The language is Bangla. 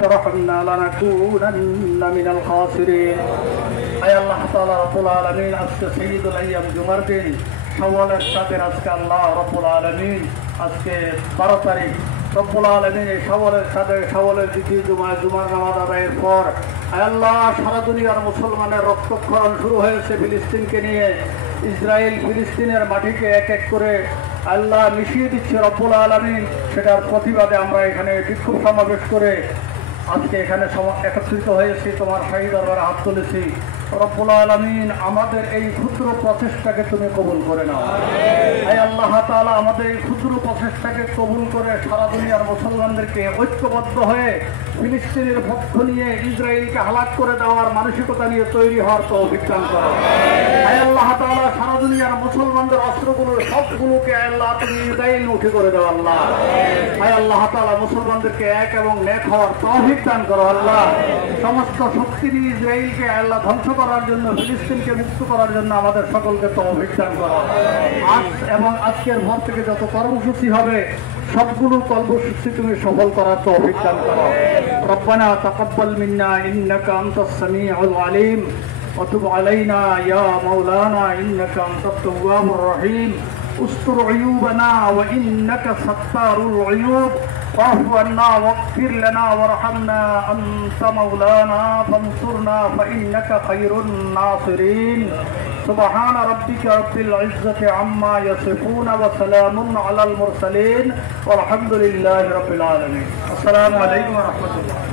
ترحمنا لنكونن من الخاسرين أي الله تعالى رب العالمين আজকে সঈদুল আইয়াম জুমার দিন শাওয়ালের সাথের আজকে আল্লাহ রব্বুল আলামিন আজকে 12 তারিখ রব্বুল আলামিন এই শাওয়ালের সাথে শাওয়ালের দ্বিতীয় জুমার নামাজ আদায়ের পর আল্লাহ সারা দুনিয়ার মুসলমানের রক্তক্ষরণ শুরু হয়েছে ফিলিস্তিনকে নিয়ে ইসরায়েল ফিলিস্তিনের মাটিকে এক এক করে আল্লাহ মিশিয়ে দিচ্ছে রব্বুল আলামিন সেটার প্রতিবাদে আমরা এখানে বিক্ষোভ সমাবেশ করে আজকে এখানে একত্রিত হয়েছি তোমার শাহী দরবারে হাত তুলেছি রব্বুল আলামিন আমাদের এই ক্ষুদ্র প্রচেষ্টাকে তুমি কবুল করে নাও হে আল্লাহ তাআলা আমাদের এই ক্ষুদ্র প্রচেষ্টাকে কবুল করে সারা দুনিয়ার মুসলমানদেরকে ঐক্যবদ্ধ হয়ে ফিলিস্তিনের পক্ষ নিয়ে ইসরায়েলকে হালাক করে দেওয়ার মানসিকতা নিয়ে তৈরি হওয়ার তৌফিক দান করো হে আল্লাহ তাআলা সারা দুনিয়ার মুসলমানদের অস্ত্রগুলো সবগুলোকে আল্লাহ তুমি ইসরায়েল উঠে করে দাও আল্লাহ হে আল্লাহ তাআলা মুসলমানদেরকে এক এবং নেক হওয়ার তৌফিক দান করো আল্লাহ সমস্ত শক্তি দিয়ে ইসরায়েলকে আল্লাহ ধ্বংস করার জন্য ফিলিস্তিনকে মুক্ত করার জন্য আমাদের সকলকে তৌফিক দান করো আজ এবং আজকের পর থেকে যত কর্মসূচি হবে সবগুলো কর্মসূচি তুমি সফল করার তৌফিক দান করো রব্বানা তাকাব্বাল মিন্না ইন্নাকা আনতাস সামিউল আলিম ওয়া তুব আলাইনা ইয়া মাওলানা ইন্নাকা আনতাত তাওয়াবুর রহিম استر عيوبنا وإنك ستار العيوب واعف عنا واغفر لنا وارحمنا أنت مولانا فانصرنا فإنك خير الناصرين سبحان ربك رب العزة عما يصفون وسلام على المرسلين والحمد لله رب العالمين السلام عليكم ورحمة الله